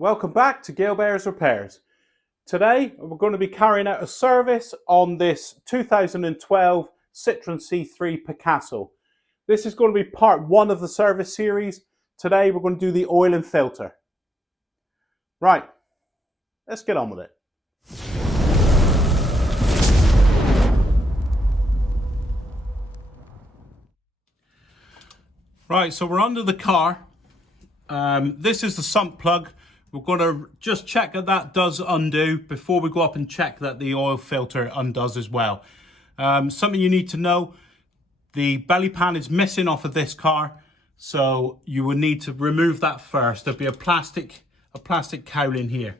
Welcome back to Gale Bears Repairs. Today we're going to be carrying out a service on this 2012 Citroen C3 Picasso. This is going to be part one of the service series. Today we're going to do the oil and filter. Right, let's get on with it. Right, so we're under the car. This is the sump plug. We're going to just check that that does undo before we go up and check that the oil filter undoes as well. Something you need to know, the belly pan is missing off of this car, so you will need to remove that first. There'll be a plastic cowling here.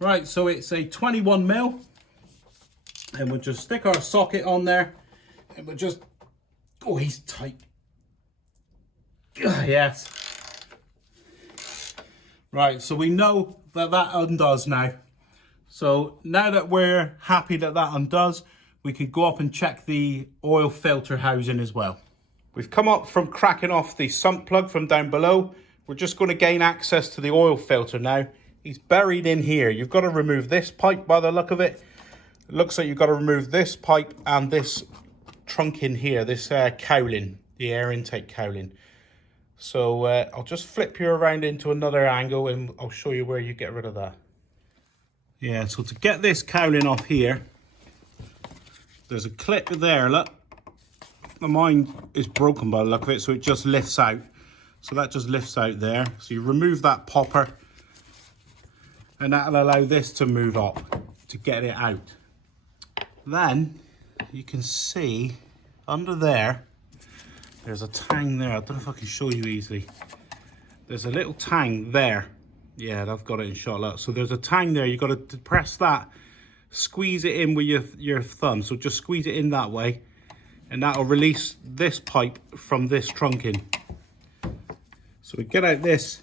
Right, so it's a 21mm, and we'll just stick our socket on there, and we'll just, oh, he's tight. Yes. Right, so we know that that undoes now. So now that we're happy that that undoes, we can go up and check the oil filter housing as well. We've come up from cracking off the sump plug from down below. We're just going to gain access to the oil filter now. He's buried in here. You've got to remove this pipe by the look of it. It looks like you've got to remove this pipe and this trunk in here, this cowling, the air intake cowling. So I'll just flip you around into another angle and I'll show you where you get rid of that. Yeah, so to get this cowling off here, there's a clip there, look. Mine is broken by the look of it, so it just lifts out. So that just lifts out there. So you remove that popper and that'll allow this to move up to get it out. Then you can see under there, there's a tang there. I don't know if I can show you easily. There's a little tang there. Yeah, I've got it in shot. Look. So there's a tang there. You've got to depress that, squeeze it in with your thumb. So just squeeze it in that way, and that'll release this pipe from this trunking. So we get out this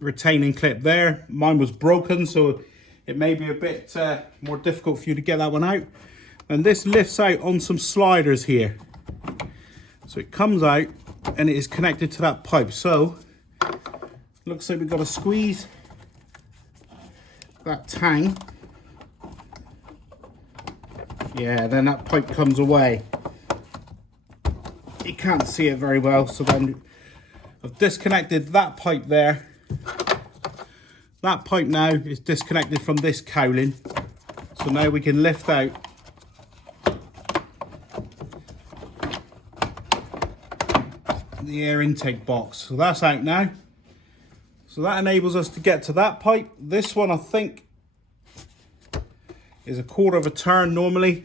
retaining clip there. Mine was broken, so it may be a bit more difficult for you to get that one out. And this lifts out on some sliders here. So it comes out and it is connected to that pipe. So looks like we've got to squeeze that tang. Yeah, then that pipe comes away. You can't see it very well, so then I've disconnected that pipe there. That pipe now is disconnected from this cowling. So now we can lift out the air intake box. So that's out now. So that enables us to get to that pipe. This one I think is a quarter of a turn normally.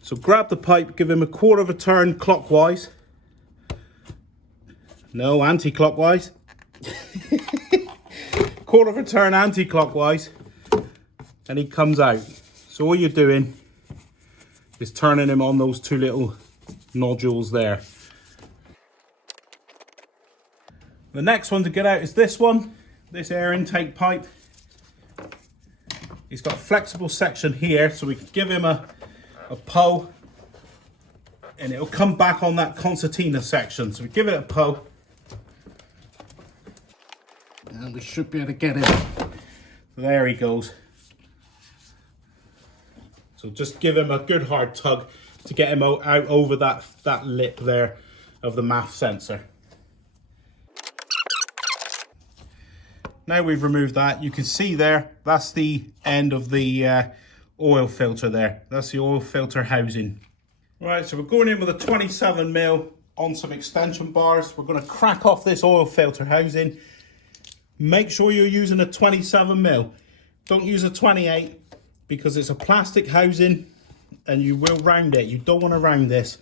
So grab the pipe, give him a quarter of a turn clockwise. No, anti-clockwise. Quarter of a turn anti-clockwise, and he comes out. So all you're doing is turning him on those two little nodules there. The next one to get out is this one, this air intake pipe. He's got a flexible section here, so we can give him a pull and it'll come back on that concertina section. So we give it a pull and we should be able to get him. So there he goes. So just give him a good hard tug to get him out over that lip there of the MAF sensor. Now we've removed that, you can see there, that's the end of the oil filter there. That's the oil filter housing. Right, so we're going in with a 27mm on some extension bars. We're going to crack off this oil filter housing. Make sure you're using a 27mm. Don't use a 28 because it's a plastic housing and you will round it. You don't want to round this.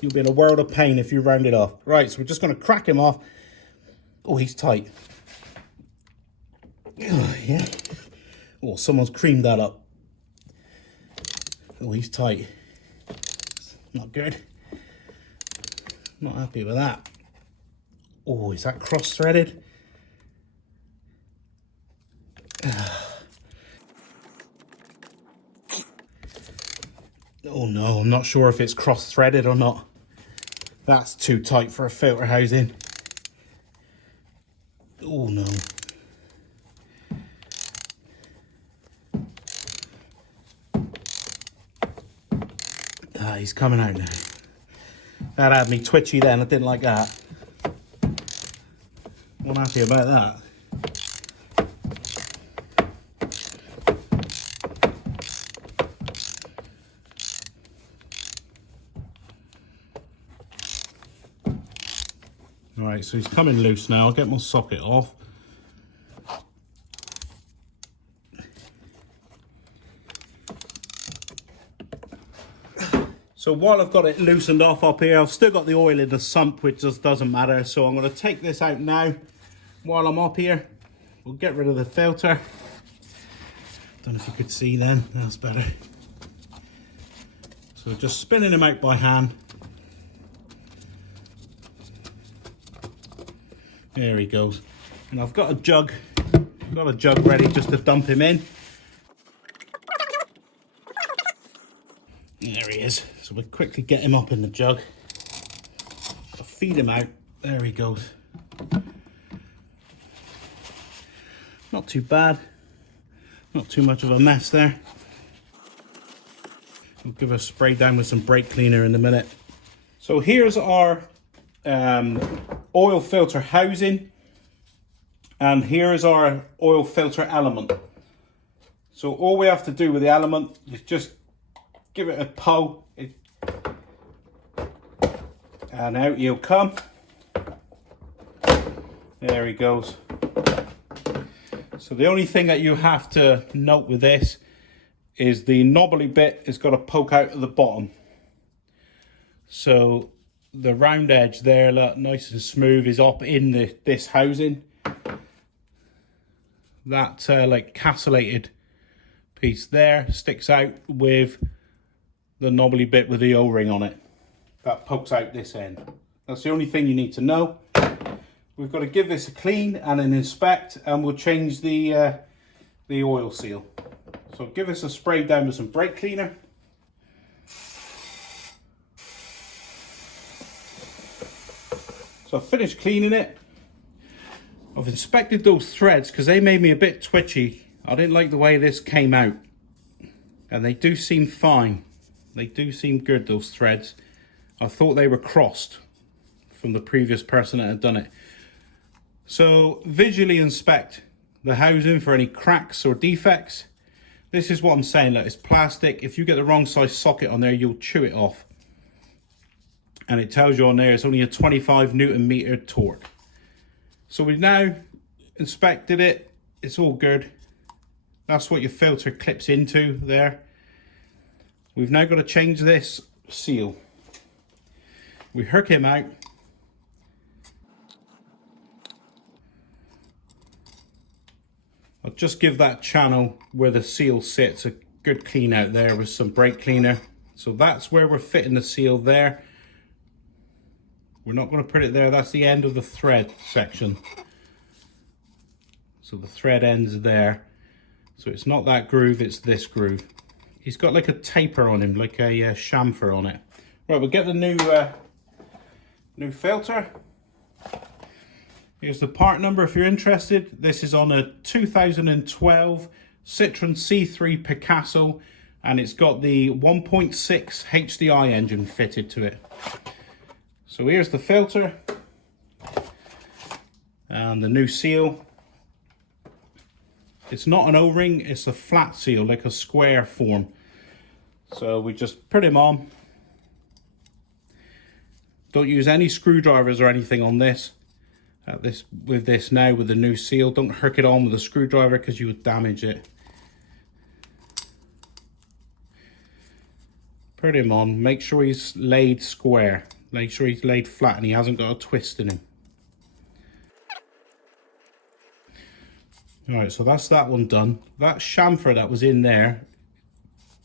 You'll be in a world of pain if you round it off. Right, so we're just going to crack him off. Oh, he's tight. Oh, yeah. Oh, someone's creamed that up. Oh, he's tight. Not good. Not happy with that. Oh, is that cross-threaded? Oh no, I'm not sure if it's cross-threaded or not. That's too tight for a filter housing. Oh no. Ah, he's coming out now. That had me twitchy then, I didn't like that. I'm happy about that. Alright, so he's coming loose now. I'll get my socket off. So while I've got it loosened off up here, I've still got the oil in the sump, which just doesn't matter. So I'm going to take this out now while I'm up here. We'll get rid of the filter. Don't know if you could see then, that's better. So just spinning him out by hand. There he goes. And I've got a jug ready just to dump him in. There he is. So we'll quickly get him up in the jug. I'll feed him out. There he goes. Not too bad. Not too much of a mess there. We'll give a spray down with some brake cleaner in a minute. So here's our oil filter housing, and here's our oil filter element. So all we have to do with the element is just give it a pull, and out he'll come. There he goes. So the only thing that you have to note with this is the knobbly bit has got to poke out at the bottom. So the round edge there, look, nice and smooth, is up in this housing. That like castellated piece there sticks out with the knobbly bit with the O-ring on it. That pokes out this end. That's the only thing you need to know. We've got to give this a clean and an inspect, and we'll change the oil seal. So give us a spray down with some brake cleaner. So I've finished cleaning it. I've inspected those threads because they made me a bit twitchy. I didn't like the way this came out. And they do seem fine. They do seem good, those threads. I thought they were crossed from the previous person that had done it. So visually inspect the housing for any cracks or defects. This is what I'm saying, look, it's plastic. If you get the wrong size socket on there, you'll chew it off. And it tells you on there it's only a 25 Newton meter torque. So we've now inspected it, it's all good. That's what your filter clips into there. We've now got to change this seal. We hook him out. I'll just give that channel where the seal sits a good clean out there with some brake cleaner. So that's where we're fitting the seal there. We're not going to put it there, that's the end of the thread section. So the thread ends there. So it's not that groove, it's this groove. He's got like a taper on him, like a chamfer on it. Right, we'll get the new filter. Here's the part number if you're interested. This is on a 2012 Citroen C3 Picasso, and it's got the 1.6 HDI engine fitted to it. So here's the filter and the new seal. It's not an O-ring, it's a flat seal, like a square form. So we just put him on. Don't use any screwdrivers or anything on this. With this now, with the new seal, don't hook it on with a screwdriver because you would damage it. Put him on, make sure he's laid square, make sure he's laid flat and he hasn't got a twist in him. Alright, so that's that one done. That chamfer that was in there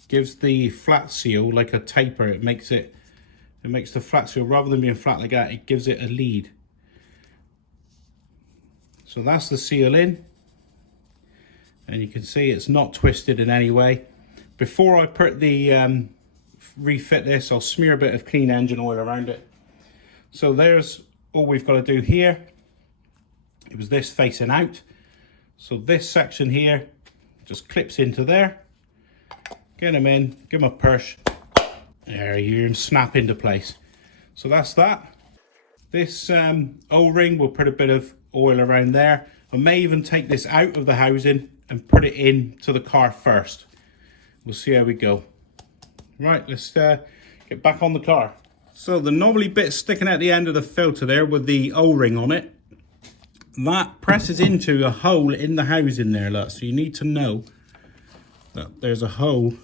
gives the flat seal like a taper. It makes the flat seal, rather than being flat like that, it gives it a lead. So that's the seal in, and you can see it's not twisted in any way. Before I put the refit this, I'll smear a bit of clean engine oil around it. So there's all we've got to do here. it was this facing out. So this section here just clips into there. Get them in, give them a push. There, you hear them snap into place. So that's that. This O-ring, we'll put a bit of oil around there. I may even take this out of the housing and put it into the car first. We'll see how we go. Right, let's get back on the car. So the knobbly bit sticking out the end of the filter there with the O-ring on it, that presses into a hole in the housing there, look. So you need to know that there's a hole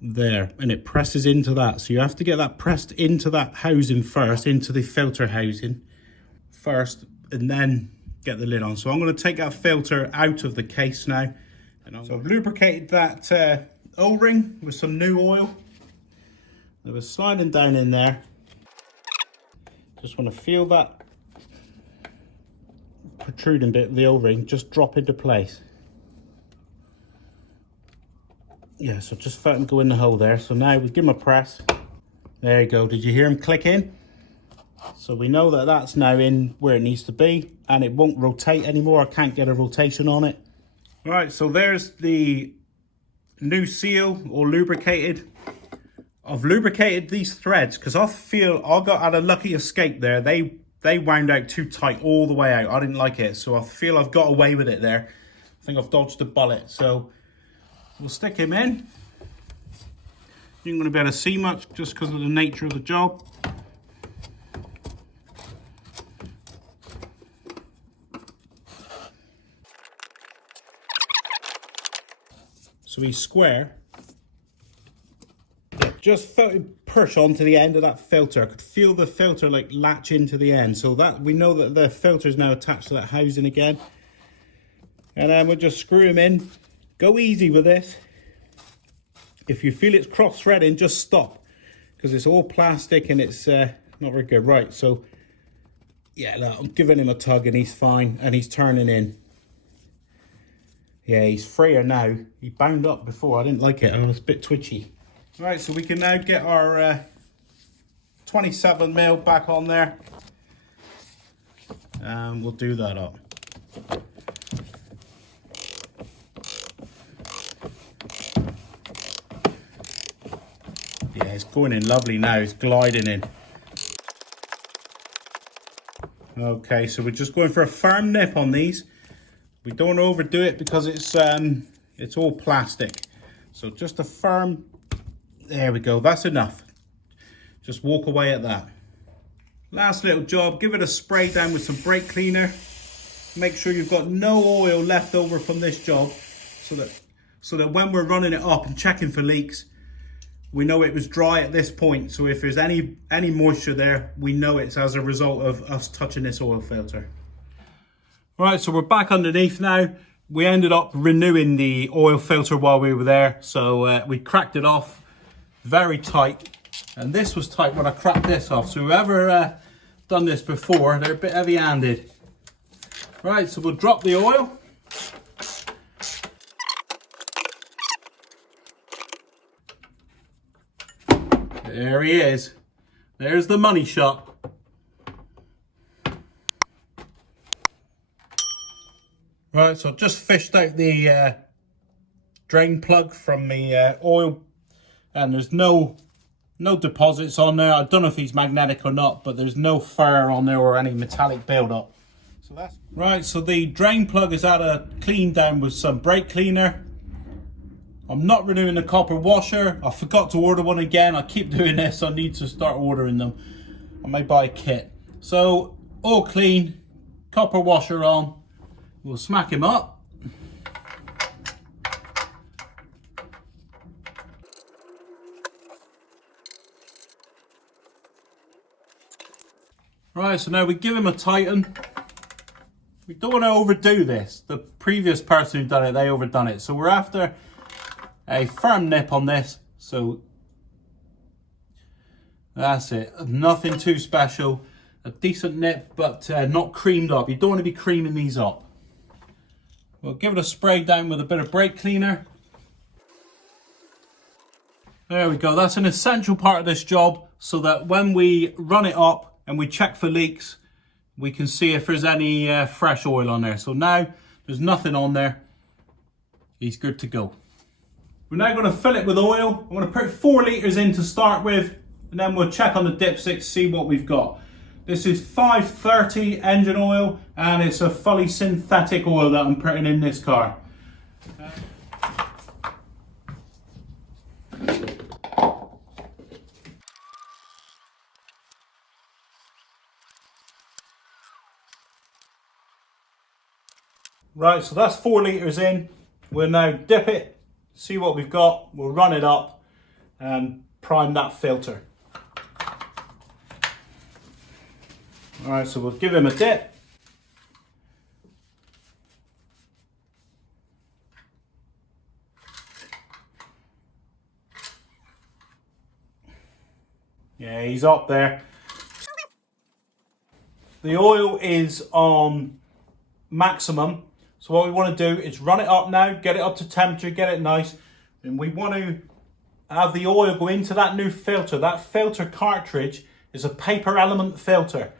there and it presses into that. So you have to get that pressed into that housing first, into the filter housing first, and then get the lid on. So I'm going to take that filter out of the case now. So I've lubricated that O-ring with some new oil. It was sliding down in there. Just want to feel that protruding bit of the O-ring just drop into place. Yeah, so just felt him go in the hole there. So now we give him a press. There you go. Did you hear him click in? So we know that that's now in where it needs to be, and it won't rotate anymore. I can't get a rotation on it. Right, so there's the new seal, all lubricated. I've lubricated these threads because I feel I had a lucky escape there. They wound out too tight all the way out. I didn't like it, so I feel I've got away with it there. I think I've dodged a bullet. So we'll stick him in. You're not going to be able to see much just because of the nature of the job. So he's square. Just felt it push onto the end of that filter. I could feel the filter like latch into the end. So that we know that the filter is now attached to that housing again. And then we'll just screw him in. Go easy with this. If you feel it's cross threading, just stop, because it's all plastic and it's not very good. Right, so yeah, look, I'm giving him a tug and he's fine and he's turning in. Yeah, he's freer now. He bound up before. I didn't like it. I was a bit twitchy. Right, so we can now get our 27mm back on there. And we'll do that up. Yeah, it's going in lovely now. It's gliding in. Okay, so we're just going for a firm nip on these. We don't overdo it because it's all plastic. So just a firm, there we go, that's enough. Just walk away at that. Last little job, give it a spray down with some brake cleaner. Make sure you've got no oil left over from this job so that when we're running it up and checking for leaks, we know it was dry at this point. So if there's any moisture there, we know it's as a result of us touching this oil filter. Right, so we're back underneath now. We ended up renewing the oil filter while we were there. So we cracked it off very tight. And this was tight when I cracked this off. So whoever done this before, they're a bit heavy-handed. Right, so we'll drop the oil. There he is. There's the money shot. Right, so I've just fished out the drain plug from the oil, and there's no deposits on there. I don't know if he's magnetic or not, but there's no fur on there or any metallic buildup. So that's right. So the drain plug is had a clean down with some brake cleaner. I'm not renewing the copper washer. I forgot to order one again. I keep doing this. I need to start ordering them. I may buy a kit. So all clean, copper washer on. We'll smack him up. Right, so now we give him a tighten. We don't want to overdo this. The previous person who done it, they overdone it. So we're after a firm nip on this. So that's it. Nothing too special. A decent nip, but not creamed up. You don't want to be creaming these up. We'll give it a spray down with a bit of brake cleaner. There we go. That's an essential part of this job, so that when we run it up and we check for leaks, we can see if there's any fresh oil on there. So now there's nothing on there. He's good to go. We're now going to fill it with oil. I'm going to put 4 litres in to start with, and then we'll check on the dipstick, see what we've got. This is 530 engine oil, and it's a fully synthetic oil that I'm putting in this car. Right, so that's 4 litres in. We'll now dip it, see what we've got. We'll run it up and prime that filter. All right, so we'll give him a dip. Yeah, he's up there. The oil is on maximum. So what we want to do is run it up now, get it up to temperature, get it nice. And we want to have the oil go into that new filter. That filter cartridge is a paper element filter.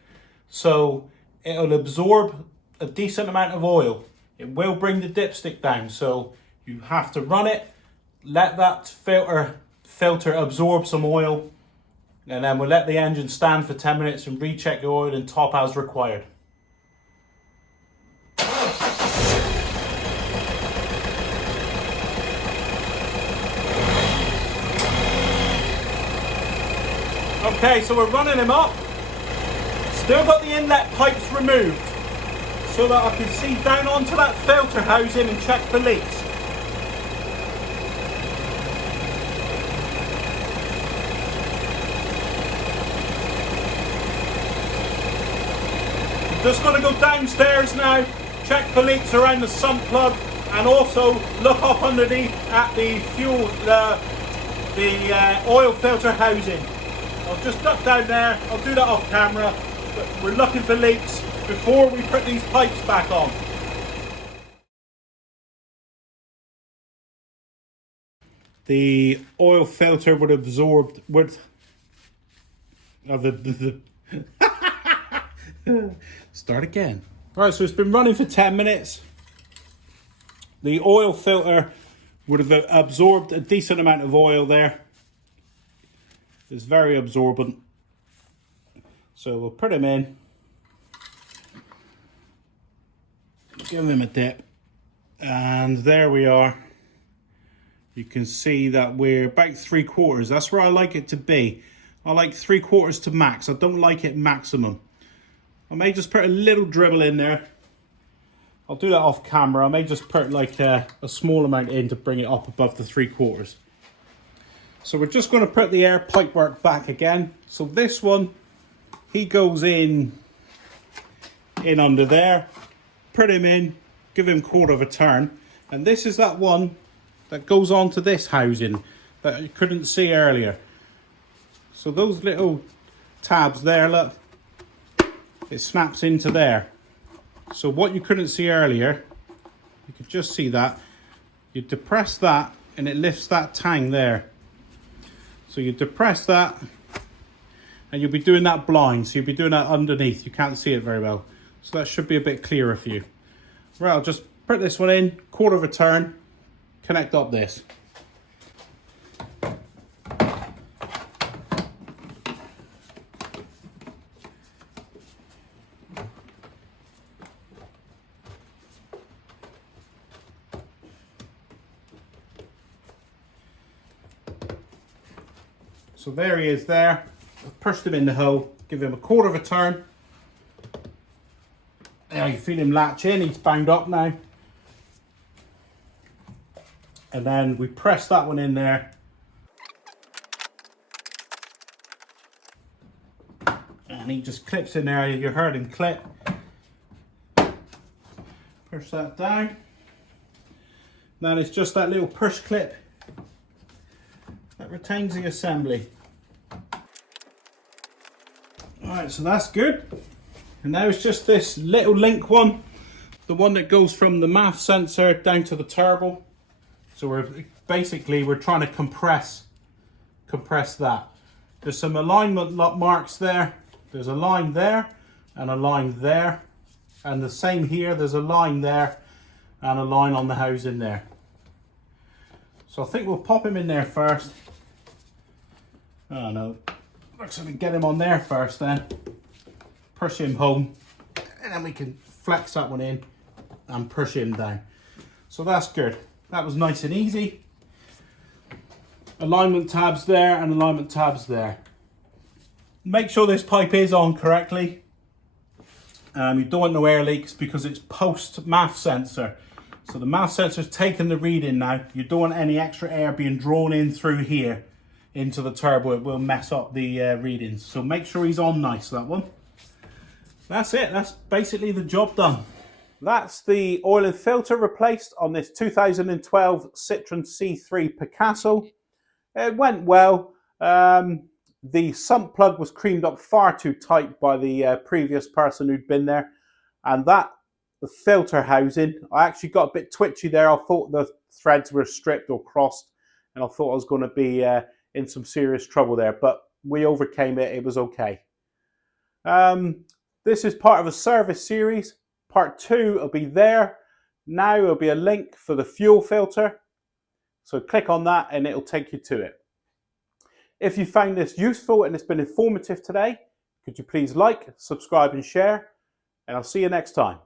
So it'll absorb a decent amount of oil. It will bring the dipstick down. So you have to run it, let that filter absorb some oil, and then we'll let the engine stand for 10 minutes and recheck the oil and top as required. Okay, so we're running him up. Still got the inlet pipes removed so that I can see down onto that filter housing and check for leaks. I'm just going to go downstairs now, check for leaks around the sump plug, and also look up underneath at the fuel, the oil filter housing. I'll just duck down there, I'll do that off camera, but we're looking for leaks before we put these pipes back on. The oil filter would absorb, start again. Right, so it's been running for 10 minutes. The oil filter would have absorbed a decent amount of oil there. It's very absorbent. So we'll put him in, give him a dip, and there we are. You can see that we're about 3/4. That's where I like it to be. I like 3/4 to max. I don't like it maximum. I may just put a little dribble in there. I'll do that off camera. I may just put like a small amount in to bring it up above the 3/4. So we're just going to put the air pipework back again. So this one, he goes in under there. Put him in, give him 1/4 of a turn. And this is that one that goes onto this housing that you couldn't see earlier. So those little tabs there, look, it snaps into there. So what you couldn't see earlier, you could just see that. You depress that and it lifts that tang there. So you depress that and you'll be doing that blind. So you'll be doing that underneath. You can't see it very well. So that should be a bit clearer for you. Right, I'll just put this one in, 1/4 of a turn, connect up this. So there he is there. I've pushed him in the hole, give him a 1/4 of a turn. There, you feel him latch in, he's bound up now. And then we press that one in there. And he just clips in there, you heard him clip. Push that down. Then it's just that little push clip that retains the assembly. Alright, so that's good. And now it's just this little link one, the one that goes from the MAF sensor down to the turbo. So we're trying to compress that. There's some alignment marks there. There's a line there, and a line there. And the same here, there's a line there and a line on the housing there. So I think we'll pop him in there first. Oh no, looks like we get him on there first then. Push him home, and then we can flex that one in and push him down. So that's good. That was nice and easy. Alignment tabs there and alignment tabs there. Make sure this pipe is on correctly. You don't want no air leaks because it's post MAF sensor. So the MAF sensor's taken the reading now. You don't want any extra air being drawn in through here into the turbo. It will mess up the readings. So make sure he's on nice, that one. That's it. That's basically the job done. That's the oil and filter replaced on this 2012 Citroen C3 Picasso. It went well. The sump plug was creamed up far too tight by the previous person who'd been there. And that the filter housing, I actually got a bit twitchy there. I thought the threads were stripped or crossed, and I thought I was going to be in some serious trouble there, but we overcame it. It was okay. This is part of a service series. Part 2 will be there. Now will be a link for the fuel filter. So click on that and it'll take you to it. If you found this useful and it's been informative today, could you please like, subscribe and share, and I'll see you next time.